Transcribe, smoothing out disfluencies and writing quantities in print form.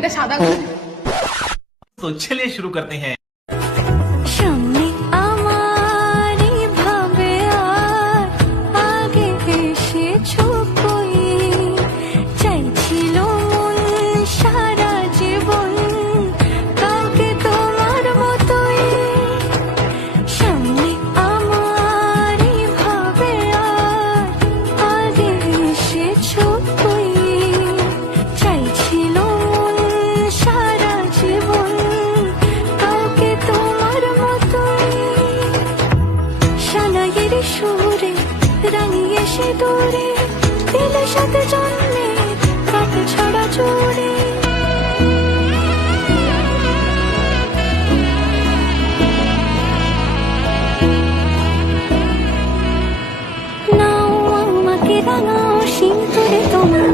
এটা সাদা। तो चलिए शुरू करते हैं। সামনে আমারই ভাবে আর আগে এসেছো কই, চাইছিল মন সারা জীবন কাউকে তোমার মতোই। সামনে আমারই ভাবে আর আগে এসেছো কই, চাইছিল মন সারা জীবন কাউকে তোমার মতোই। সানাইয়ের সুরে রাঙিয়ে সে দূরে দিলে সাথে জন্মে কাকে ছড়া জোরে। নাও আমাকে রাঙাও সিঁদুরে তোমার